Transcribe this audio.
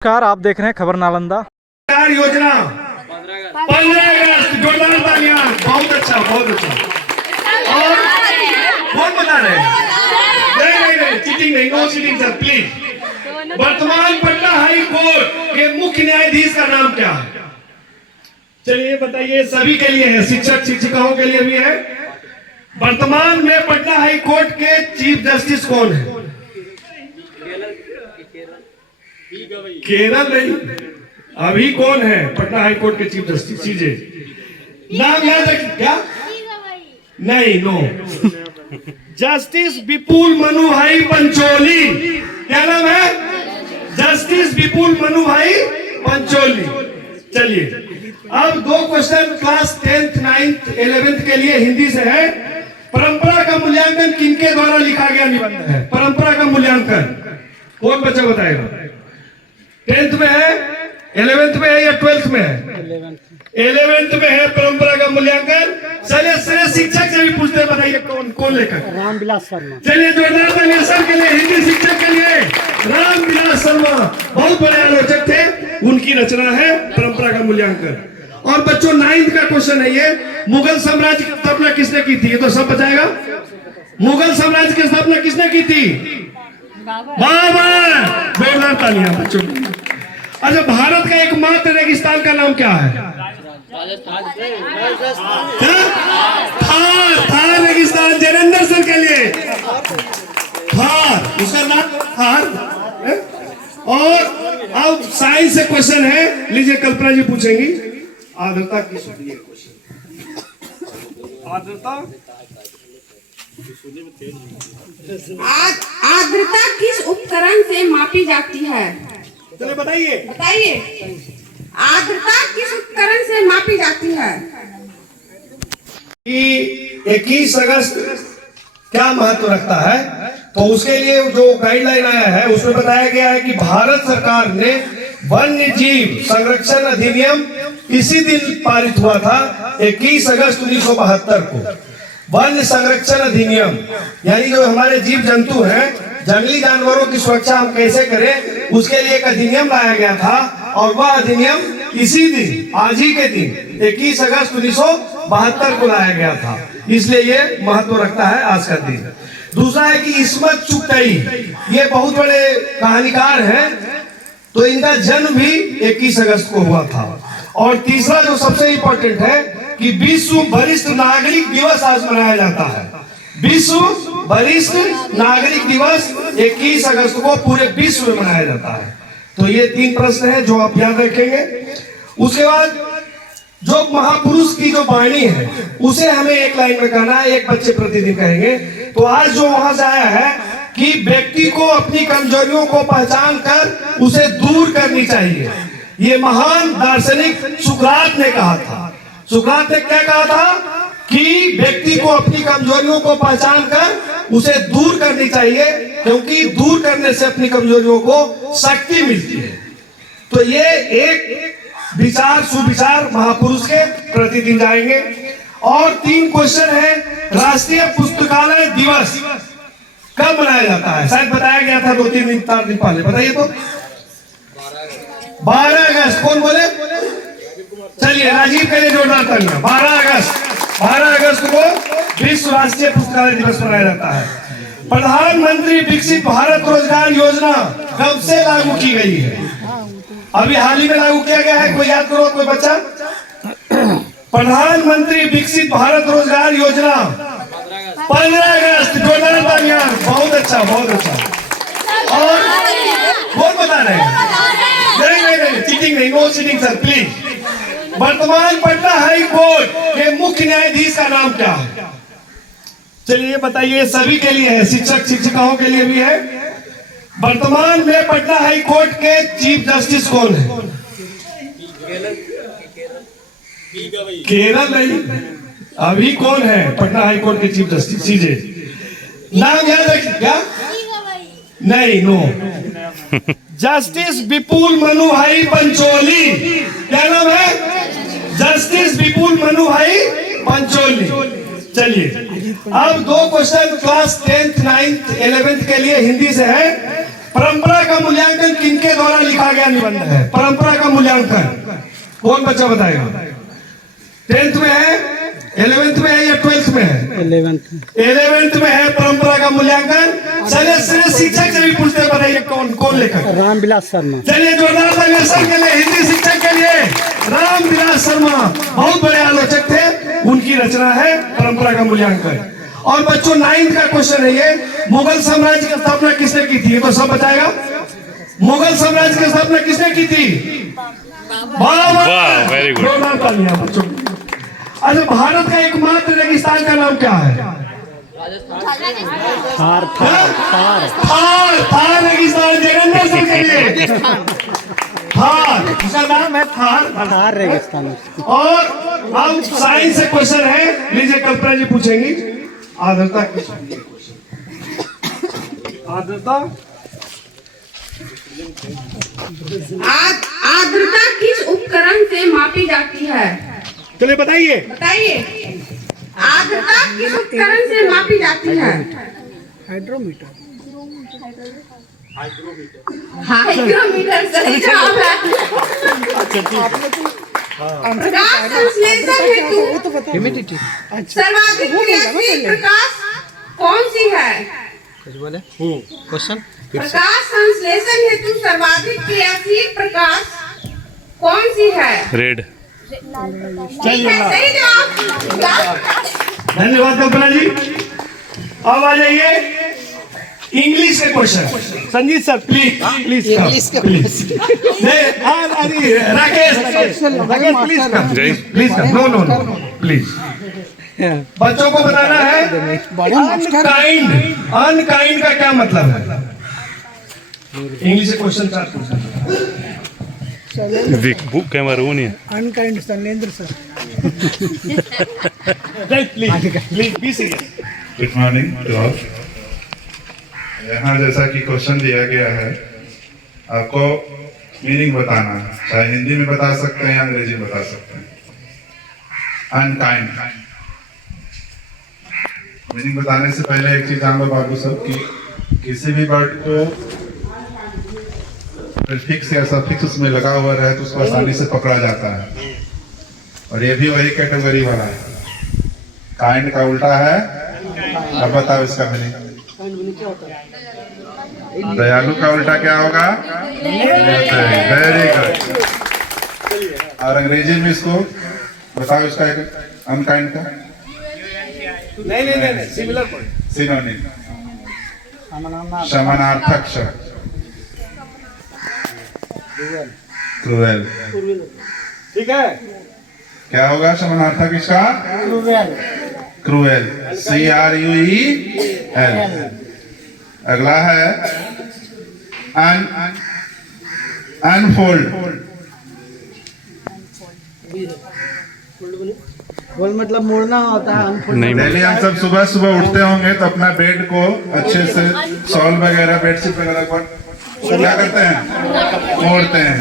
नमस्कार, आप देख रहे हैं खबर नालंदा। योजना 15 अगस्त, जोरदार तालियां। बहुत अच्छा, बहुत अच्छा। और कौन बता रहे हैं? नहीं, चीटिंग नहीं, नो चीटिंग सर, प्लीज। वर्तमान पटना हाई कोर्ट के मुख्य न्यायाधीश का नाम क्या है? चलिए बताइए, सभी के लिए है, शिक्षक शिक्षिकाओं के लिए भी है। वर्तमान में पटना हाई कोर्ट के चीफ जस्टिस कौन है? केरल नहीं, अभी कौन है पटना हाई कोर्ट के चीफ जस्टिस? सीजे नाम याद रखिए। क्या? नहीं, नो। जस्टिस विपुल मनु भाई पंचोली। क्या नाम है? जस्टिस विपुल मनु भाई पंचोली। चलिए, अब दो question class 10th, 9th, 11th के लिए हिंदी से है। परंपरा का मूल्यांकन किनके द्वारा लिखा गया निबंध है? परंपरा का मूल्यांकन कौन बच्चा बताएगा? 10th में है, 11th में है या 12th में है? 11th में है परंपरा का मूल्यांकन। चलिए श्रेष्ठ शिक्षक से भी पूछते हैं, बताइए कौन लेकर? रामविलास शर्मा। चलिए जोरदार तालियां सर के लिए, हिंदी शिक्षक के लिए। रामविलास शर्मा बहुत बड़े आलोचक थे, उनकी रचना है परंपरा का मूल्यांकन। और बच्चों 9th का क्वेश्चन है ये, मुगल साम्राज्य की स्थापना किसने की थी? ये तो सब बताएगा। मुगल साम्राज्य की स्थापना किसने की थी? बाबर। जोरदार तालियां बच्चों। अच्छा, भारत का एकमात्र रेगिस्तान का नाम क्या है? थार रेगिस्तान। जैनेंद्र सर के लिए थार, उसका नाम थार। और अब साइंस से क्वेश्चन है, लीजिए कल्पना जी पूछेंगी। आर्द्रता किस आर्द्रता आर्द्रता किस उपकरण से मापी जाती है? चलिए बताइए। आर्द्रता किस उपकरण से मापी जाती है? कि 21 अगस्त क्या महत्व रखता है, तो उसके लिए जो गाइडलाइन आया है उसमें बताया गया है कि भारत सरकार ने वन्य जीव संरक्षण अधिनियम इसी दिन पारित हुआ था, 21 अगस्त 1972 को। वन्य संरक्षण अधिनियम यानी जो हमारे जीव जंतु हैं, जंगली जानवरों की सुरक्षा हम कैसे करें, उसके लिए एक अधिनियम लाया गया था। और वह अधिनियम इसी दिन, आज ही के दिन 21 अगस्त 1972 को लाया गया था, इसलिए ये महत्व रखता है आज का दिन। दूसरा है कि इस्मत चुगताई, ये बहुत बड़े कहानीकार हैं, तो इनका जन्म भी 21 अगस्त को हुआ था। और तीसरा जो सबसे इंपॉर्टेंट है कि विश्व वरिष्ठ नागरिक दिवस आज मनाया जाता है। विश्व वरिष्ठ नागरिक दिवस 21 अगस्त को पूरे विश्व में मनाया जाता है। तो ये 3 प्रश्न है जो आप याद रखेंगे। उसके बाद जो महापुरुष की जो वाणी है उसे हमें एक लाइन में कहना है, एक बच्चे प्रतिदिन कहेंगे। तो आज जो वहां से आया है कि व्यक्ति को अपनी कमजोरियों को पहचान कर उसे दूर करनी चाहिए, ये महान दार्शनिक सुकरात ने कहा था। सुकरात ने क्या कहा था कि व्यक्ति को अपनी कमजोरियों को पहचान कर उसे दूर करनी चाहिए, क्योंकि दूर करने से अपनी कमजोरियों को शक्ति मिलती है। तो ये एक विचार, सुविचार महापुरुष के प्रतिदिन जाएंगे। और 3 क्वेश्चन है, राष्ट्रीय पुस्तकालय दिवस कब मनाया जाता है? शायद बताया गया था 2-3 दिन 4 दिन पहले, बताइए तो। 12 अगस्त। कौन बोले? चलिए राजीव के लिए जोरदार तालियां। 12 अगस्त को विश्व राष्ट्रीय पुस्तकालय दिवस मनाया जाता है। प्रधानमंत्री विकसित भारत रोजगार योजना कब से लागू की गई है? अभी हाल ही में लागू किया गया है, कोई याद करो, कोई बच्चा? प्रधानमंत्री विकसित भारत रोजगार योजना 15 अगस्त। जोरदार तालियां। बहुत अच्छा, बहुत अच्छा। और कौन बता रहे हैं? नहीं, चीटिंग नहीं, नो चीटिंग सर, प्लीज। वर्तमान पटना हाई कोर्ट के मुख्य न्यायाधीश का नाम क्या है? चलिए बताइए, सभी के लिए है, शिक्षक शिक्षिकाओं के लिए भी है। वर्तमान में पटना हाई कोर्ट के चीफ जस्टिस कौन है? केरल नहीं, अभी कौन है पटना हाई कोर्ट के चीफ जस्टिस? सीजे नाम याद रखिए। क्या? नहीं, नो। जस्टिस विपुल मनु भाई पंचोली। क्या नाम है? जस्टिस विपुल मनु भाई पंचोली। चलिए, अब 2 question class 10th, 9th, 11th के लिए हिंदी से है। परंपरा का मूल्यांकन किनके द्वारा लिखा गया निबंध है? परंपरा का मूल्यांकन कौन बच्चा बताएगा? 10th में है, 11th में है या 12th में है? 11th में है परंपरा का मूल्यांकन। चलिए श्रेष्ठ शिक्षक से भी पूछते हैं, बताइए कौन लेखक? रामविलास शर्मा। चलिए जोरदार तालियां के लिए हिंदी शिक्षक के लिए। रामविलास शर्मा बहुत बड़े आलोचक थे, उनकी रचना है परंपरा का मूल्यांकन। और बच्चों 9th का क्वेश्चन है ये, मुगल साम्राज्य की स्थापना किसने की थी? ये तो सब बताएगा। मुगल साम्राज्य की स्थापना किसने की थी? वाह, वेरी गुड। जोरदार तालियां बच्चों। अच्छा, भारत का एकमात्र रेगिस्तान का नाम क्या है? थार रेगिस्तान। जगन्नाथ सिंह के लिए थार, उसका नाम है थार रेगिस्तान। और अब साइंस से क्वेश्चन है, लीजिए कल्पना जी पूछेंगी। आर्द्रता किस आर्द्रता आर्द्रता किस उपकरण से मापी जाती है? चलिए बताइए। आर्द्रता किस उपकरण से मापी जाती है? हाइड्रोमीटर। हाइग्रोमीटर सही जवाब है। प्रकाश संश्लेषण हेतु सर्वाधिक क्रियाशील प्रकाश कौन सी है? क्वेश्चन प्रकाश संश्लेषण हेतु सर्वाधिक क्रियाशील प्रकाश कौन सी है? रेड। सही जवाब। धन्यवाद कल्पना जी। अब आ जाइए इंग्लिश के question. Sanjeet sir please please Rakesh please no please. बच्चों को बताना है अनकाइंड का क्या मतलब है? इंग्लिश के क्वेश्चन चार बुक कैमरा वो नहीं है। Unkind Salendra sir. Please be serious. Good morning to all. यहाँ जैसा कि क्वेश्चन दिया गया है, आपको मीनिंग बताना है, चाहे हिंदी में बता सकते हैं या अंग्रेजी में बता सकते हैं। अनकाइंड मीनिंग बताने से पहले एक चीज जान लो बाबू सब कि किसी भी वर्ड को प्रीफिक्स या सफिक्स उसमें लगा हुआ रहे तो उसको आसानी से पकड़ा जाता है, और ये भी वही कैटेगरी वाला है। काइंड का उल्टा है, अब बताओ इसका मीनिंग। दयालु का उल्टा क्या होगा? Very good. और अंग्रेजी में इसको बताओ, इसका अनकाइंड का नहीं सिनोनिम, समानार्थक शब्द क्रूएल। ठीक है, क्या होगा समानार्थक इसका? Cruel, CRUEL। अगला है अनफोल्ड। बोल मतलब मोड़ना होता है। डेली हम सब सुबह सुबह उठते होंगे तो अपना बेड को अच्छे से शॉल वगैरह बेडशीट वगैरह पर क्या करते हैं? मोड़ते हैं।